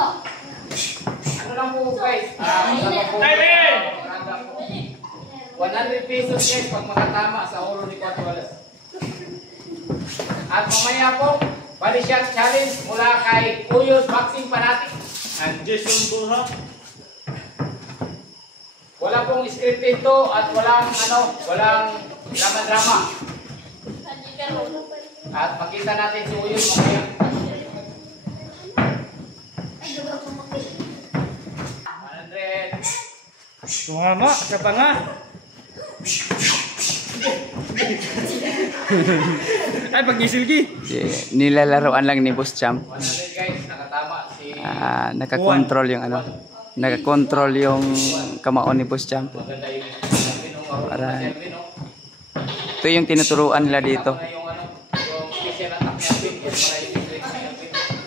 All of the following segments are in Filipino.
Ano lang po guys? 100 pesos guys pag makatama sa ulo ni Kuya Wallace. At mamaya po, body shot challenge mula kay Uyos Boxing Fanatic. And Jason Burha. Wala pong scripted to at walang drama-drama. At makita natin si Uyos mamaya. Sumama, sa panga. Ay, pag-isilgi. Nilalaroan lang ni Boss Champ. 100 guys, nakatama si... Nakakontrol yung nakakontrol yung kamaon ni Boss Champ. Para ito yung tinuturuan nila dito.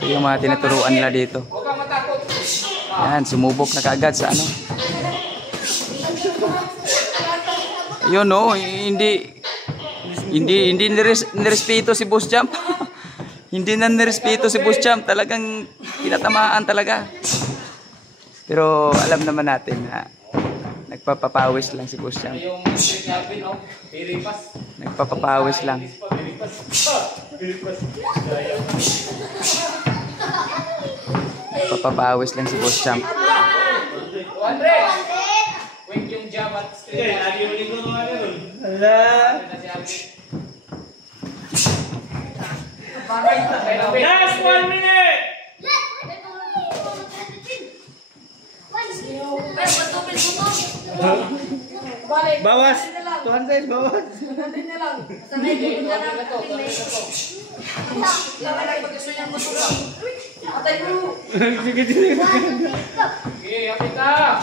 Ito yung mga tinuturuan nila dito. Yan, sumubok na kaagad sa ano. Yun no, hindi nirespeto si Boss Champ. Hindi na nirespeto si Boss Champ, talagang tinatamaan talaga. Pero alam naman natin na nagpapapawis lang si Boss Champ. Nagpapapawis lang. Nagpapapawis lang si Boss Champ. 100! Wait yung jam at straight. Last 1 minute! Bawas! 200, bawas! Sige, yapit na!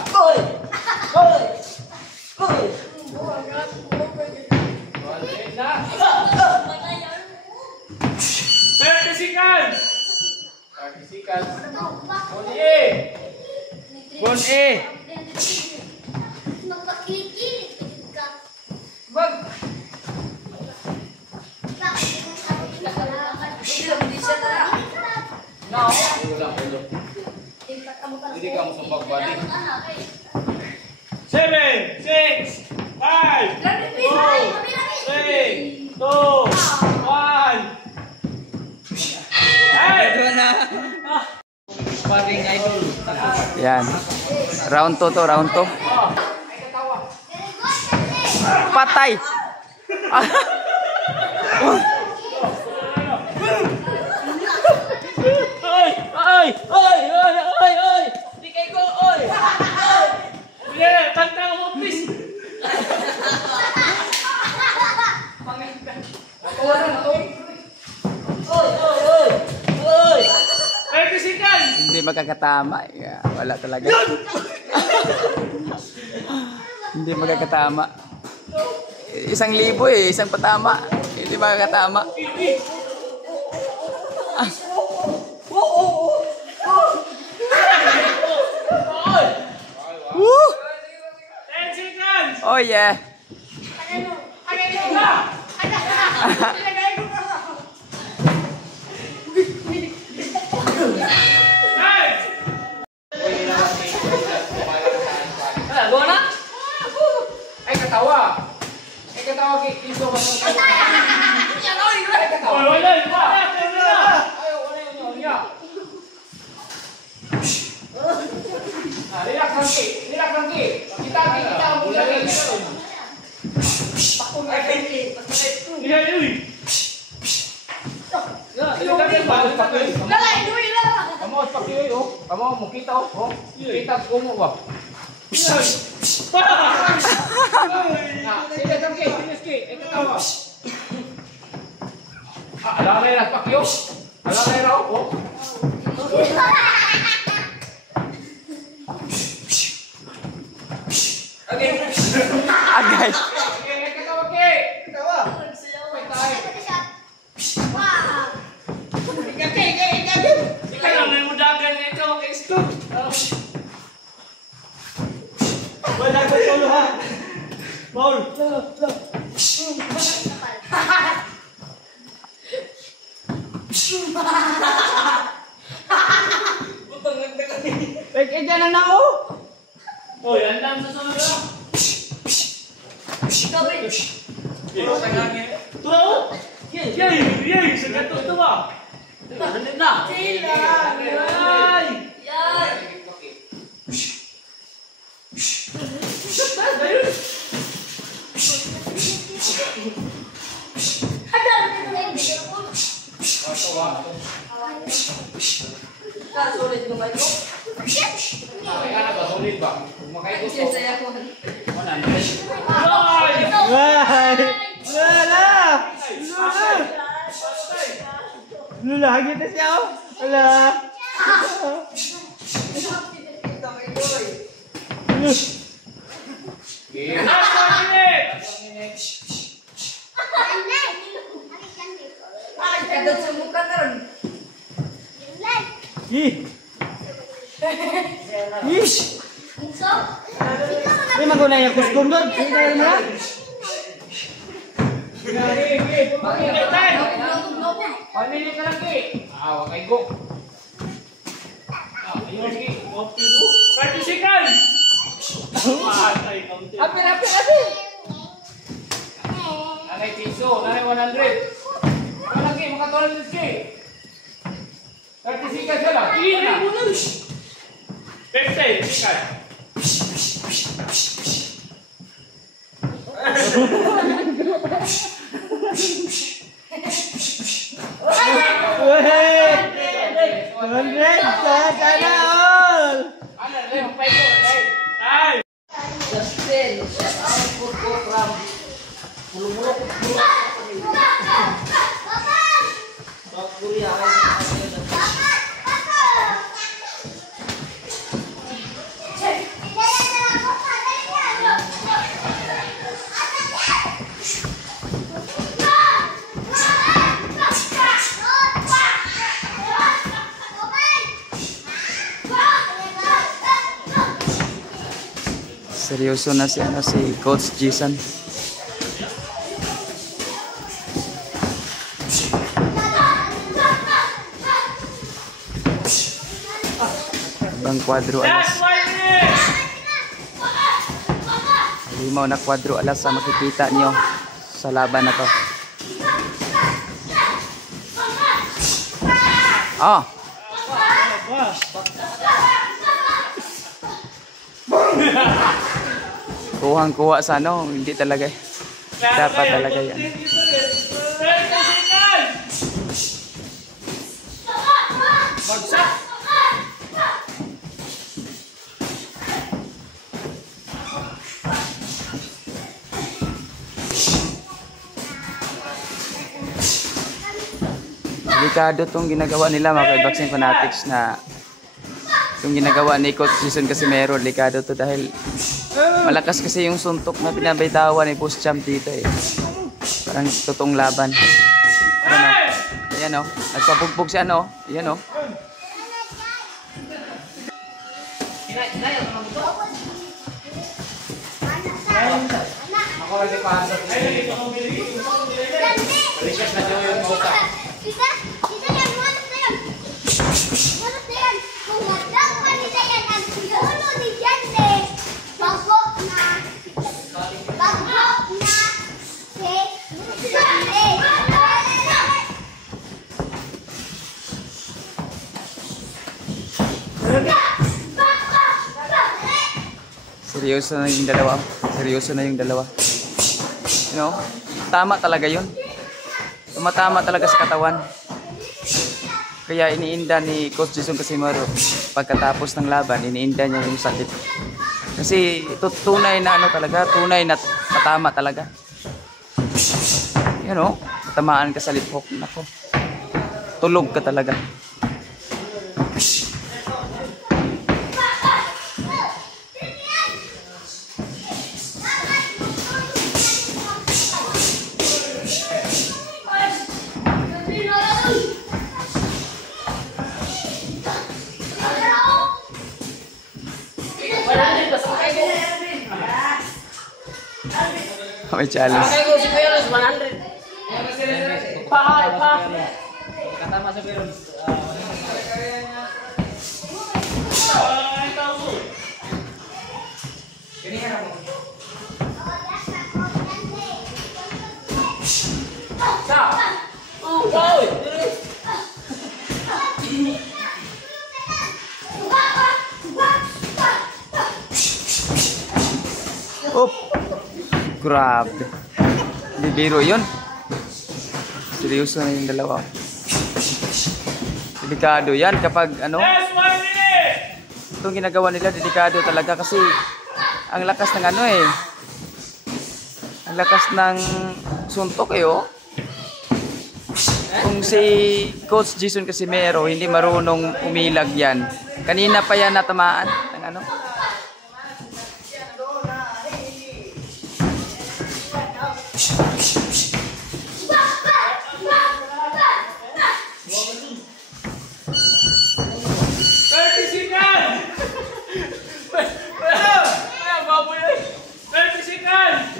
30 seconds! 30 seconds. 1A! 1A! Wag! No! Hindi ka mo sumagbalik. 7, 6, 5, 4, 3, 2, 1. Yan. Round 2 to, round 2. Patay. Oy! Di kay ko, oy! Yeah, tantang mo, please. Oy! 30 seconds! Hindi magkakatama. Yeah, wala talaga. Hindi magkakatama. 1,000 eh, isang patama. Hindi magkakatama. Woo! 10 seconds! Oh yeah. Ay katawa kay Kiso mas. Ay katawa. Wala. Relax lang ki. Kita mo lagi. Takon ay kay. Kamu pakiyo oh. Kamu mo kita oh. Kita ko mo ba? Sige ki. Ito tawa. Alalay na pakiyo. Alalay raw oh. Okay. Agay. Wala ko solo ha. Paul. Butang nagdag ka dyan ang nao. Oh, yan lang sa sunod na. Kapit. Ito. Yay! Sa gato ito ba? Hanip na. Yay! Yay! Sulit naman ko. Ay, ano ba? Sulit ba? Kung makaibusto. Wala na. Lula, hagit na siya oh. Wala. Ini magunanya kuskum doon. Ini kaya mo lang. Pamili ka lang, Ki. Ah, wag ay go. Ayun, Ki. 30 seconds. Apir. Nanay piso, nanay 100. Ano lagi, makatulad din, Ki. 30 seconds ka lang. Ini muna. 15 seconds. Ano, Leo, pay ko, Leo. Ay! Justin, shout out for go from Mulumulok. South Korea. Seryoso na si Coach Jason. Ibang kwadro alas. Limaw na kwadro alas sa makikita niyo sa laban na to. Ah. Kuhang-kuha sa ano, hindi talaga. Dapat talaga yan. Delikado tong ginagawa nila mga Boxing Fanatics na yung ginagawa ni Coach Jason kasi meron. Delikado to dahil malakas kasi yung suntok na pinabitawan ni Boss Champ dito eh. Parang totoong laban. Ayan o. Ayan o. Nagpabugbog siya no. Ayan o. Ako lagi pasok. Balikas na daw yung mota. Seryoso na yung dalawa. Seryoso na yung dalawa. You know? Tama talaga yun. Tumatama talaga sa katawan. Kaya iniinda ni Coach Jason Casimiro pagkatapos ng laban, iniinda niya yung sakit. Kasi tunay na ano talaga, tunay na matama talaga. You know, tamaan ka sa liphok. Nako. Tulog ka talaga. May challenge. Kaya ko si Peros 100. Pa. Katama sa Peron. 1,000 Stop! Oy! Op! Grabe. Hindi biro yun. Seryoso na yung dalawa. Delikado yan kapag ano. Last 1 minute! Itong ginagawa nila, delikado talaga kasi ang lakas ng ano eh. Ang lakas ng suntok eh oh. Kung si Coach Jason Casimero hindi marunong umilag yan. Kanina pa yan natamaan ng ano.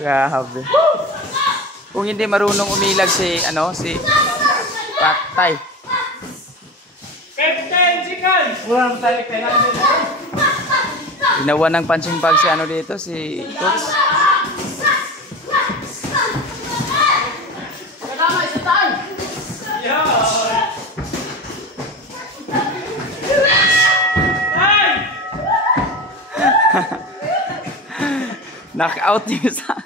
Grabe. Kung hindi marunong umilag si ano si Patay. 15 seconds! Wala na tayo kailangan. Ginawa ng punching bag si ano dito si Coach. Kasama sa taan. Knockout yung isa.